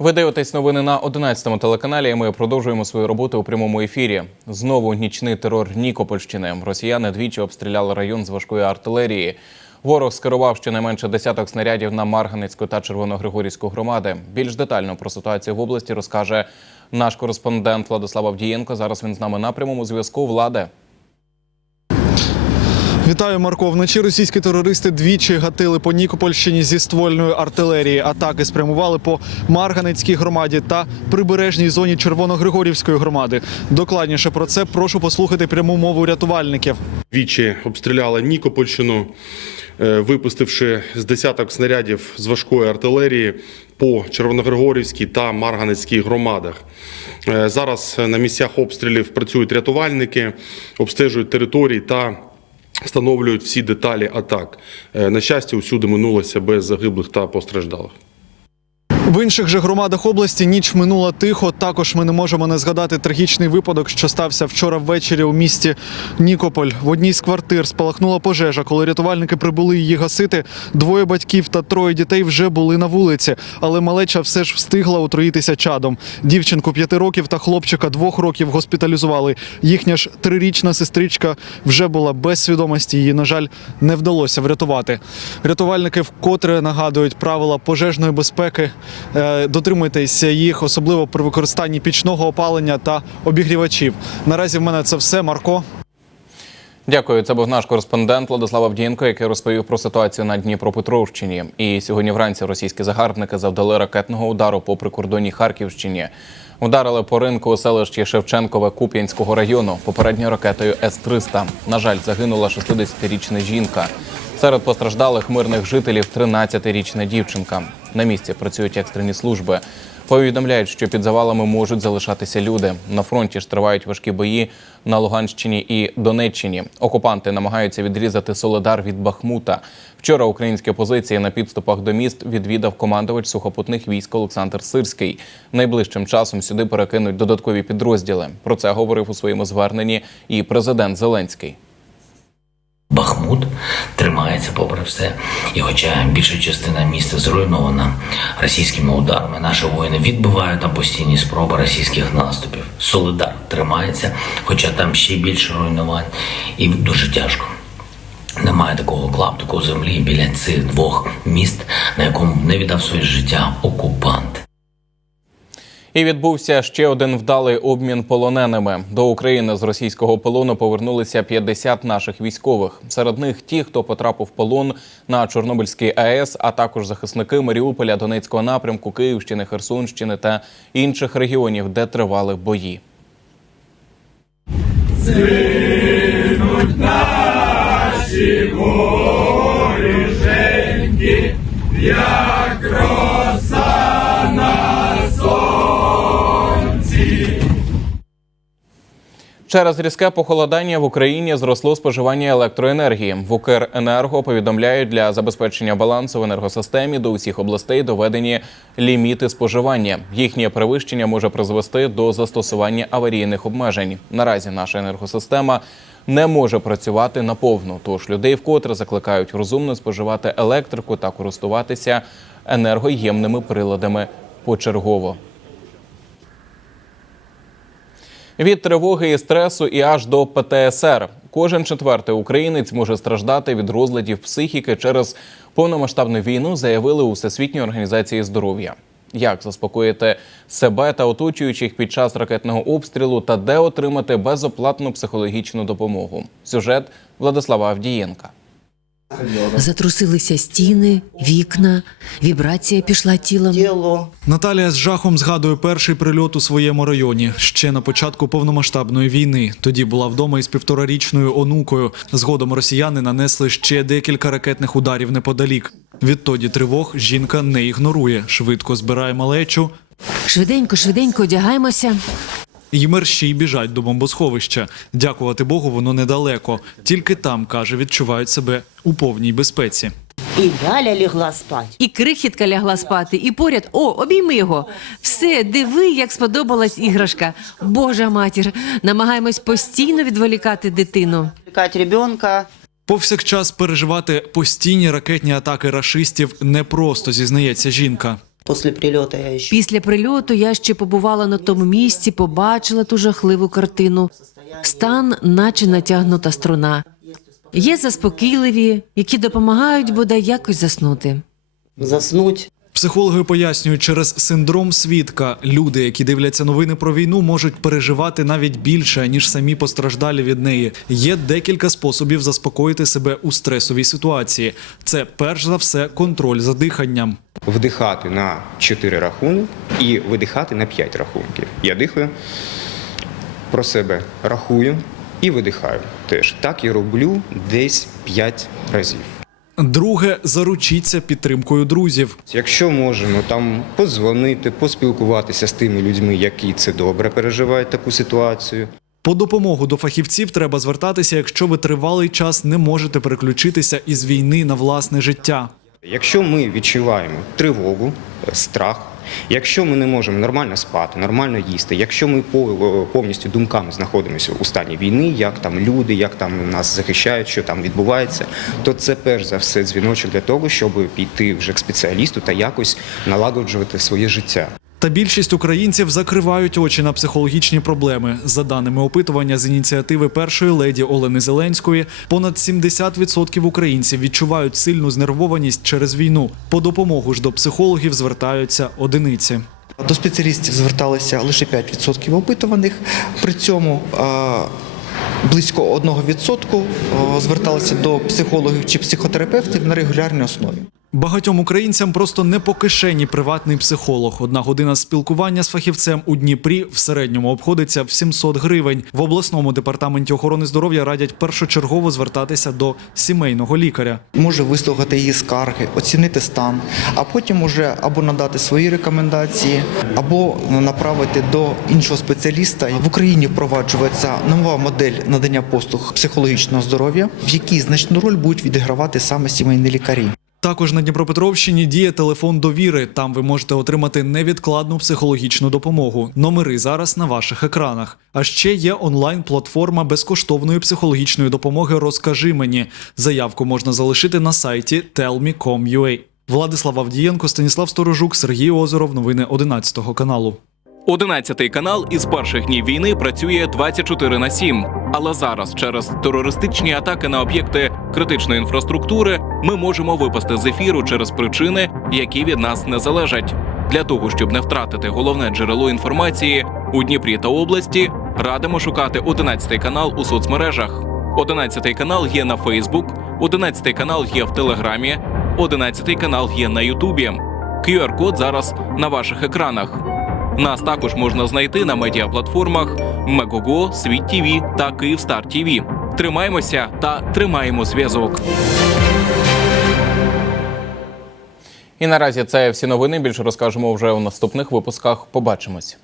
Ви дивитесь новини на 11-му телеканалі. і Ми продовжуємо свою роботу у прямому ефірі. Знову нічний терор Нікопольщини. Росіяни двічі обстріляли район з важкої артилерії. Ворог скерував щонайменше десяток снарядів на Марганецьку та Червоногригорівську громади. Більш детально про ситуацію в області розкаже наш кореспондент Владислав Авдієнко. Зараз він з нами на прямому зв'язку. Владе. Вітаю, Марко. Вночі російські терористи двічі гатили по Нікопольщині зі ствольної артилерії. Атаки спрямували по Марганецькій громаді та прибережній зоні Червоногригорівської громади. Докладніше про це прошу послухати пряму мову рятувальників. Двічі обстріляли Нікопольщину, е, випустивши з десяток снарядів з важкої артилерії по Червоногригорівській та Марганецькій громадах. Е, Зараз на місцях обстрілів працюють рятувальники, обстежують території та встановлюють всі деталі атак. Е, На щастя, усюди минулося без загиблих та постраждалих. В інших же громадах області ніч минула тихо. Також ми не можемо не згадати трагічний випадок, що стався вчора ввечері у місті Нікополь. В одній з квартир спалахнула пожежа. Коли рятувальники прибули її гасити, двоє батьків та троє дітей вже були на вулиці, але малеча все ж встигла отруїтися чадом. Дівчинку п'яти років та хлопчика двох років госпіталізували. Їхня ж трирічна сестричка вже була без свідомості. Її, на жаль, не вдалося врятувати. Рятувальники вкотре нагадують правила пожежної безпеки. Е, Дотримуйтеся їх, особливо при використанні пічного опалення та обігрівачів. Наразі в мене це все. Марко. Дякую. Це був наш кореспондент Владислав Авдієнко, який розповів про ситуацію на Дніпропетровщині. І сьогодні вранці російські загарбники завдали ракетного удару по прикордонній Харківщині. Ударили по ринку у селищі Шевченкове Куп'янського району попередньою ракетою С-300. На жаль, загинула 60-річна жінка. Серед постраждалих мирних жителів 13-річна дівчинка. На місці працюють екстрені служби. Повідомляють, що під завалами можуть залишатися люди. На фронті ж тривають важкі бої на Луганщині і Донеччині. Окупанти намагаються відрізати Соледар від Бахмута. Вчора українські позиції на підступах до міст відвідав командувач сухопутних військ Олександр Сирський. Найближчим часом сюди перекинуть додаткові підрозділи. Про це говорив у своєму зверненні і президент Зеленський. Бахмут тримається попри все, і хоча більша частина міста зруйнована російськими ударами, наші воїни відбивають там постійні спроби російських наступів. Солидар тримається, хоча там ще більше руйнувань, і дуже тяжко. Немає такого клаптику землі біля цих двох міст, на якому не віддав своє життя окупант. І відбувся ще один вдалий обмін полоненими. До України з російського полону повернулися 50 наших військових. Серед них ті, хто потрапив в полон на Чорнобильський АЕС, а також захисники Маріуполя, Донецького напрямку, Київщини, Херсонщини та інших регіонів, де тривали бої. Через різке похолодання в Україні зросло споживання електроенергії. В Укренерго повідомляють для забезпечення балансу в енергосистемі до усіх областей доведені ліміти споживання. Їхнє перевищення може призвести до застосування аварійних обмежень. Наразі наша енергосистема не може працювати наповну. Тож людей вкотре закликають розумно споживати електрику та користуватися енергоємними приладами почергово. Від тривоги і стресу і аж до ПТСР. Кожен четвертий українець може страждати від розладів психіки через повномасштабну війну, заявили у Всесвітній організації здоров'я. Як заспокоїти себе та оточуючих під час ракетного обстрілу та де отримати безоплатну психологічну допомогу? Сюжет Владислава Авдієнка. Затрусилися стіни, вікна, вібрація пішла тілом. Наталія з жахом згадує перший прильот у своєму районі ще на початку повномасштабної війни. Тоді була вдома із півторарічною онукою. Згодом росіяни нанесли ще декілька ракетних ударів неподалік. Відтоді тривог жінка не ігнорує, швидко збирає малечу. Швиденько, швиденько одягаємося. І мерщій біжать до бомбосховища. Дякувати Богу, воно недалеко. Тільки там, каже, відчувають себе у повній безпеці. И Ляля легла спать. І крихітка лягла спати, і поряд о, обійми його. Все, диви, як сподобалась іграшка. Божа матір, намагаємось постійно відволікати дитину. Отвлекать. Повсякчас переживати постійні ракетні атаки рашистів непросто, зізнається жінка. После прилета я еще Після прильоту я ще побувала на тому місці, побачила ту жахливу картину. Стан, наче натягнута струна. Є заспокійливі, які допомагають бодай якось заснути. заснуть. Психологи пояснюють, через синдром свідка люди, які дивляться новини про війну, можуть переживати навіть більше ніж самі постраждалі від неї. Є декілька способів заспокоїти себе у стресовій ситуації. Це перш за все контроль за диханням. Вдихати на 4 рахунки і видихати на 5 рахунків. Я дихаю, про себе рахую і видихаю. Теж так я роблю десь 5 разів. Друге заручіться підтримкою друзів. Якщо можемо там подзвонити, поспілкуватися з тими людьми, які це добре переживають таку ситуацію. По допомогу до фахівців треба звертатися, якщо ви тривалий час не можете переключитися із війни на власне життя. Якщо ми відчуваємо тривогу, е, страх, якщо ми не можемо нормально спати, нормально їсти, якщо ми по- повністю думками знаходимося у стані війни, як там люди, як там нас захищають, що там відбувається, то це перш за все дзвіночок для того, щоб піти вже к спеціалісту та якось налагоджувати своє життя. Та більшість українців закривають очі на психологічні проблеми. За даними опитування з ініціативи першої леді Олени Зеленської, понад 70% українців відчувають сильну знервованість через війну. По допомогу ж до психологів звертаються одиниці. До спеціалістів зверталися лише 5% опитуваних. При цьому близько 1% е, зверталися до психологів чи психотерапевтів на регулярній основі. Багатьом українцям просто не по кишені приватний психолог. Одна година спілкування з фахівцем у Дніпрі в середньому обходиться в 700 гривень. В обласному департаменті охорони здоров'я радять першочергово звертатися до сімейного лікаря. Може вислухати її скарги, оцінити стан, а потім уже або надати свої рекомендації, або направити до іншого спеціаліста. В Україні впроваджується нова модель надання послуг психологічного здоров'я, в якій значну роль будуть відігравати саме сімейні лікарі. Також на Дніпропетровщині діє телефон довіри. Там ви можете отримати невідкладну психологічну допомогу. Номери зараз на ваших екранах. А ще є онлайн-платформа безкоштовної психологічної допомоги Розкажи мені. Заявку можна залишити на сайті tellme.com.ua. Владислав Авдієнко, Станіслав Сторожук, Сергій Озеров. Новини 11 каналу. 11 канал із перших днів війни працює 24 на 7. Але зараз, через терористичні атаки на об'єкти критичної інфраструктури, ми можемо випасти з ефіру через причини, які від нас не залежать. Для того щоб не втратити головне джерело інформації у Дніпрі та області, радимо шукати 11 канал у соцмережах. 11 канал є на Фейсбук, 11 канал є в Телеграмі, 11 канал є на Ютубі. QR-код зараз на ваших екранах. Нас також можна знайти на медіаплатформах Мегого, Світ ТВ та Київстар ТВ. Тримаємося та тримаємо зв'язок. І наразі це всі новини. Більше розкажемо вже у наступних випусках. Побачимось.